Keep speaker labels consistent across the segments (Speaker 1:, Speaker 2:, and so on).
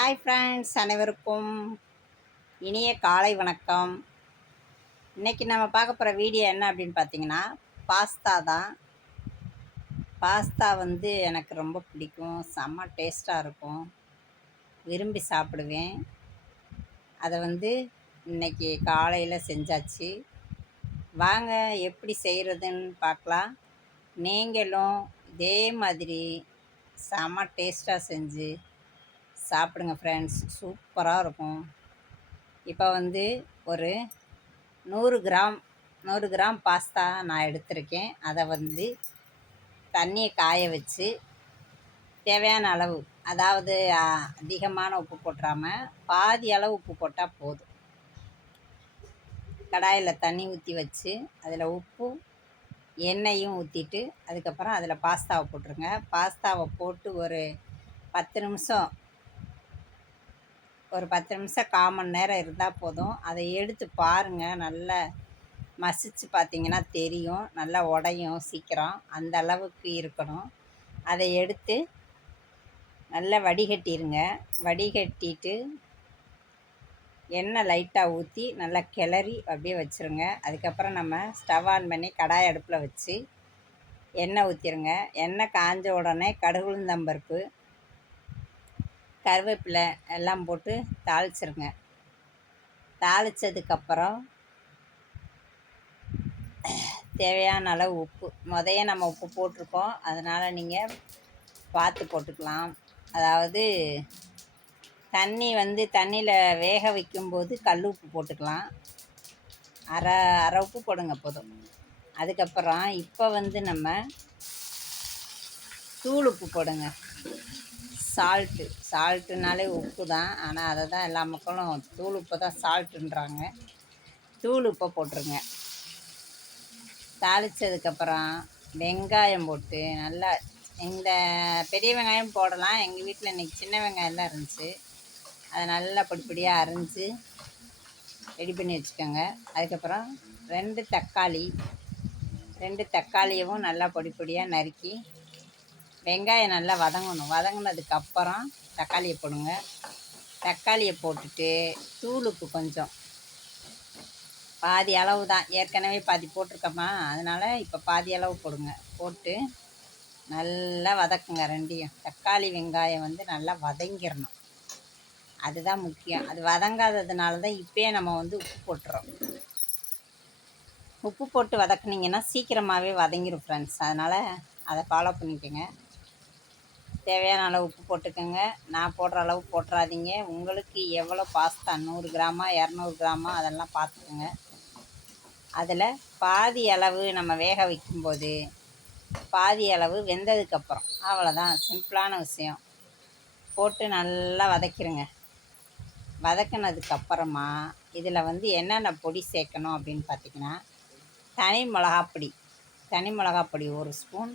Speaker 1: Hi friends அனைவருக்கும் இனிய காலை வணக்கம். இன்றைக்கி நம்ம பார்க்க போகிற வீடியோ என்ன அப்படின்னு பார்த்தீங்கன்னா பாஸ்தா தான். பாஸ்தா வந்து எனக்கு ரொம்ப பிடிக்கும். செம்ம டேஸ்ட்டாக இருக்கும். விரும்பி சாப்பிடுவேன். அதை வந்து இன்றைக்கி காலையில் செஞ்சாச்சு. வாங்க எப்படி செய்கிறதுன்னு பார்க்கலாம். நீங்களும் இதே மாதிரி செம்ம டேஸ்ட்டாக செஞ்சு சாப்பிடுங்க ஃப்ரெண்ட்ஸ் சூப்பராக இருக்கும். இப்போ வந்து ஒரு நூறு கிராம் நூறு கிராம் பாஸ்தா நான் எடுத்திருக்கேன். அதை வந்து தண்ணியை காய வச்சு தேவையான அளவு அதாவது அதிகமான உப்பு போட்டுறாமல் பாதி அளவு உப்பு போட்டால் போதும். கடாயில் தண்ணி ஊற்றி வச்சு அதில் உப்பு எண்ணெயும் ஊற்றிட்டு அதுக்கப்புறம் அதில் பாஸ்தாவை போட்டுருங்க. பாஸ்தாவை போட்டு ஒரு பத்து நிமிஷம் ஒரு பத்து நிமிஷம் கால் மணி நேரம் இருந்தால் போதும். அதை எடுத்து பாருங்கள் நல்லா மசித்து பார்த்தீங்கன்னா தெரியும். நல்லா உடையும் சீக்கிரம். அந்த அளவுக்கு இருக்கணும். அதை எடுத்து நல்லா வடிகட்டிடுங்க வடிகட்டிட்டு எண்ணெய் லைட்டாக ஊற்றி நல்லா கிளறி அப்படியே வச்சுருங்க. அதுக்கப்புறம் நம்ம ஸ்டவ் ஆன் பண்ணி கடாய் அடுப்பில் வச்சு எண்ணெய் ஊற்றிடுங்க எண்ணெய் காஞ்ச உடனே கடுகுளுந்தம்பருப்பு கருவேப்பிலை எல்லாம் போட்டு தாளிச்சிருங்க. தாளித்ததுக்கப்புறம் தேவையான அளவு உப்பு. முதைய நம்ம உப்பு போட்டிருக்கோம். அதனால் நீங்கள் பார்த்து போட்டுக்கலாம். அதாவது தண்ணி வந்து தண்ணியில் வேக வைக்கும்போது கல் உப்பு போட்டுக்கலாம். அரை அரை உப்பு போடுங்க போதும். அதுக்கப்புறம் இப்போ வந்து நம்ம தூள் உப்பு போடுங்க. சால்ட்டு. சால்ட்டுனாலே உப்பு தான் ஆனால் அதை தான் எல்லா மக்களும் தூள் உப்பு தான் சால்ட்டுன்றாங்க. தூள் உப்பை போட்டுருங்க. தாளித்ததுக்கப்புறம் வெங்காயம் போட்டு நல்லா இந்த பெரிய வெங்காயம் போடலாம். எங்கள் வீட்டில் இன்றைக்கி சின்ன வெங்காயம்லாம் இருந்துச்சு. அதை நல்லா படிப்படியாக அரைஞ்சி ரெடி பண்ணி வச்சுக்கோங்க. அதுக்கப்புறம் ரெண்டு தக்காளி ரெண்டு தக்காளியவும் நல்லா பொடி பொடியாக நறுக்கி வெங்காயம் நல்லா வதங்கணும். வதங்கினதுக்கு அப்புறம் தக்காளியை போடுங்க. தக்காளியை போட்டுட்டு தூளுக்கு கொஞ்சம். பாதி அளவு தான். ஏற்கனவே பாதி போட்டிருக்கோமா? அதனால் இப்போ பாதி அளவு போடுங்க. போட்டு நல்லா வதக்குங்க ரெண்டையும். தக்காளி வெங்காயம் வந்து நல்லா வதங்கிடணும் அதுதான் முக்கியம். அது வதங்காததுனால தான் இப்போயே நம்ம வந்து உப்பு போட்டுறோம். உப்பு போட்டு வதக்குனிங்கன்னா சீக்கிரமாகவே வதங்கிடும் ஃப்ரெண்ட்ஸ் அதனால் அதை ஃபாலோ பண்ணிக்கோங்க. தேவையான அளவு உப்பு போட்டுக்கோங்க. நான் போடுற அளவு போட்டுறாதீங்க. உங்களுக்கு எவ்வளோ பாஸ்தா நூறு கிராமா இரநூறு கிராமா அதெல்லாம் பார்த்துக்கோங்க. அதில் பாதி அளவு நம்ம வேக வைக்கும்போது பாதி அளவு வெந்ததுக்கப்புறம் அவ்வளோதான். சிம்பிளான விஷயம். போட்டு நல்லா வதக்கிடுங்க வதக்கினதுக்கப்புறமா இதில் வந்து என்னென்ன பொடி சேர்க்கணும் அப்படின்னு பார்த்திங்கன்னா தனி மிளகாப்பொடி. தனி மிளகாப்பொடி ஒரு ஸ்பூன்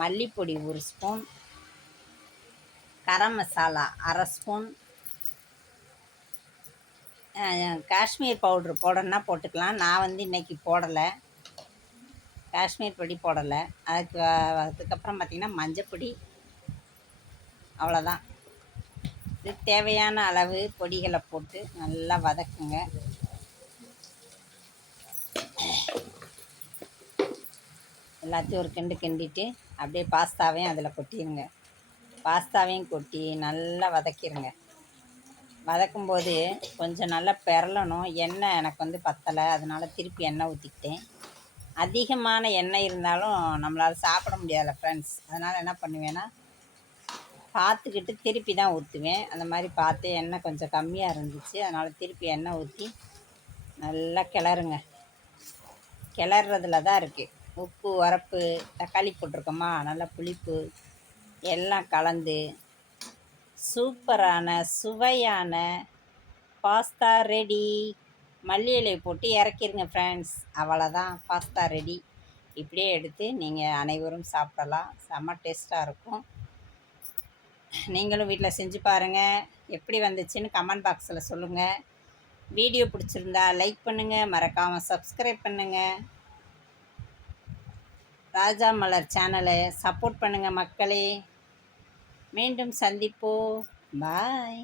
Speaker 1: மல்லிப்பொடி ஒரு ஸ்பூன் கரம் மசாலா அரை ஸ்பூன். காஷ்மீர் பவுட்ரு போடணுன்னா போட்டுக்கலாம். நான் வந்து இன்றைக்கி போடலை. காஷ்மீர் பொடி போடலை. அதுக்கு அதுக்கப்புறம் பார்த்திங்கன்னா மஞ்சப்பொடி அவ்வளோதான் இது தேவையான அளவு பொடிகளை போட்டு நல்லா வதக்குங்க. எல்லாத்தையும் ஒரு கிண்டு கிண்டிட்டு அப்படியே பாஸ்தாவையும் அதில் கொட்டிடுங்க பாஸ்தாவையும் கொட்டி நல்லா வதக்கிடுங்க வதக்கும்போது கொஞ்சம் நல்லா பெரளணும். எண்ணெய் எனக்கு வந்து பத்தலை. அதனால் திருப்பி எண்ணெய் ஊற்றிக்கிட்டேன் அதிகமான எண்ணெய் இருந்தாலும் நம்மளால் சாப்பிட முடியாதுல்ல ஃப்ரெண்ட்ஸ் அதனால் என்ன பண்ணுவேன்னா பார்த்துக்கிட்டு திருப்பி தான் ஊற்றுவேன் அந்த மாதிரி பார்த்து எண்ணெய் கொஞ்சம் கம்மியாக இருந்துச்சு. அதனால் திருப்பி எண்ணெய் ஊற்றி நல்லா கிளறுங்க. கிளறதுல தான் இருக்குது உப்பு உரப்பு தக்காளி போட்டிருக்கோமா? நல்லா புளிப்பு எல்லாம் கலந்து சூப்பரான சுவையான பாஸ்தா ரெடி. மல்லி இலை போட்டு இறக்கிருங்க ஃப்ரெண்ட்ஸ் அவ்வளோதான் பாஸ்தா ரெடி. இப்படியே எடுத்து நீங்கள் அனைவரும் சாப்பிடலாம். செம்ம டேஸ்ட்டாக இருக்கும். நீங்களும் வீட்டில் செஞ்சு பாருங்கள் எப்படி வந்துச்சுன்னு கமெண்ட் பாக்ஸில் சொல்லுங்கள் வீடியோ பிடிச்சிருந்தா லைக் பண்ணுங்கள் மறக்காமல் சப்ஸ்கிரைப் பண்ணுங்கள் ராஜா மலர் சேனலை சப்போர்ட் பண்ணுங்கள் மக்களே. மீண்டும் சந்திப்போம் பாய்